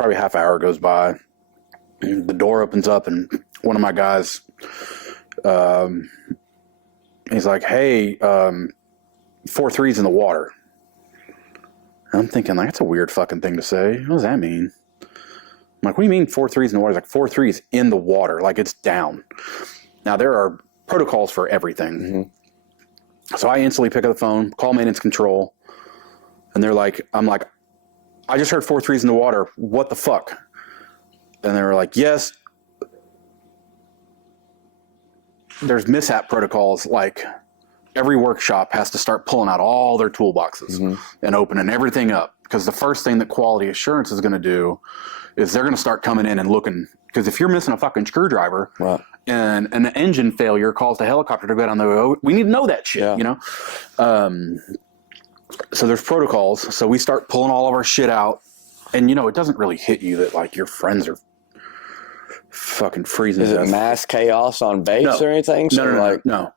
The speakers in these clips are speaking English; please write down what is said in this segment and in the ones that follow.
probably a half hour goes by. The door opens up, and one of my guys, he's like, "Hey, 4-3's in the water." And I'm thinking, like, that's a weird fucking thing to say. What does that mean? I'm like, what do you mean 4-3's in the water? He's like, 4-3's in the water, like it's down. Now, there are protocols for everything. Mm-hmm. So I instantly pick up the phone, call maintenance control, and they're like, I'm like, I just heard 4-3's in the water. What the fuck? And they were like, yes, there's mishap protocols. Like every workshop has to start pulling out all their toolboxes and opening everything up. Because the first thing that quality assurance is going to do is they're going to start coming in and looking. Because if you're missing a fucking screwdriver and an engine failure caused a helicopter to go down the road, we need to know that shit, you know? So there's protocols. So we start pulling all of our shit out. And, you know, it doesn't really hit you that, like, your friends are fucking freezing. Is it mass chaos on base or anything? No.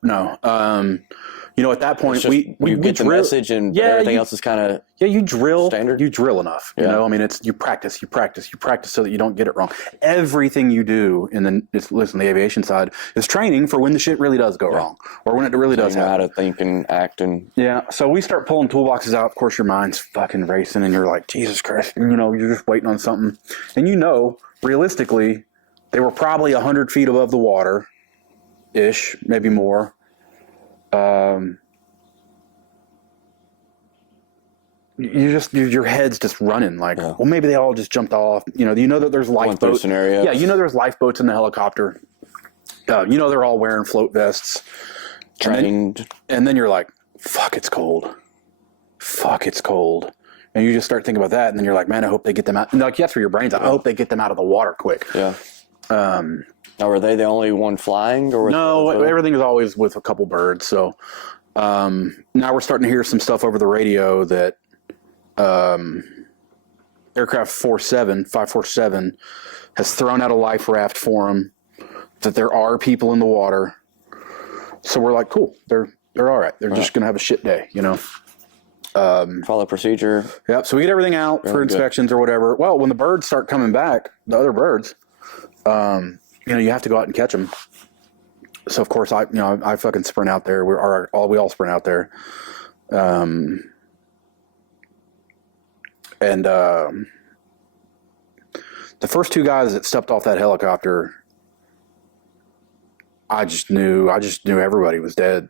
You know, at that point, we get the message, and everything else is kind of you drill standard. You drill enough. You know, I mean, it's you practice so that you don't get it wrong. Everything you do in the aviation side is training for when the shit really does go wrong, or when it really does happen. How to think and act and So we start pulling toolboxes out. Of course, your mind's fucking racing, and you're like, Jesus Christ, you know, you're just waiting on something, and you know, realistically, they were probably 100 feet above the water, ish, maybe more. Your head's just running like, well, maybe they all just jumped off. You know that there's lifeboats. Scenario. Yeah, you know there's lifeboats in the helicopter. You know they're all wearing float vests. Trained. And then you're like, fuck, it's cold. And you just start thinking about that, and then you're like, man, I hope they get them out. And like, that's where your brain's at. I hope they get them out of the water quick. Yeah. Now, were they the only one flying? Or no, everything is always with a couple birds. So now we're starting to hear some stuff over the radio that aircraft 547 has thrown out a life raft for them, that there are people in the water. So we're like, cool, they're all right. They're just going to have a shit day, you know. Follow procedure. Yep. So we get everything out for inspections or whatever. Well, when the birds start coming back, the other birds, you know, you have to go out and catch them. So of course I fucking sprint out there. We all sprint out there. And the first two guys that stepped off that helicopter, I just knew everybody was dead.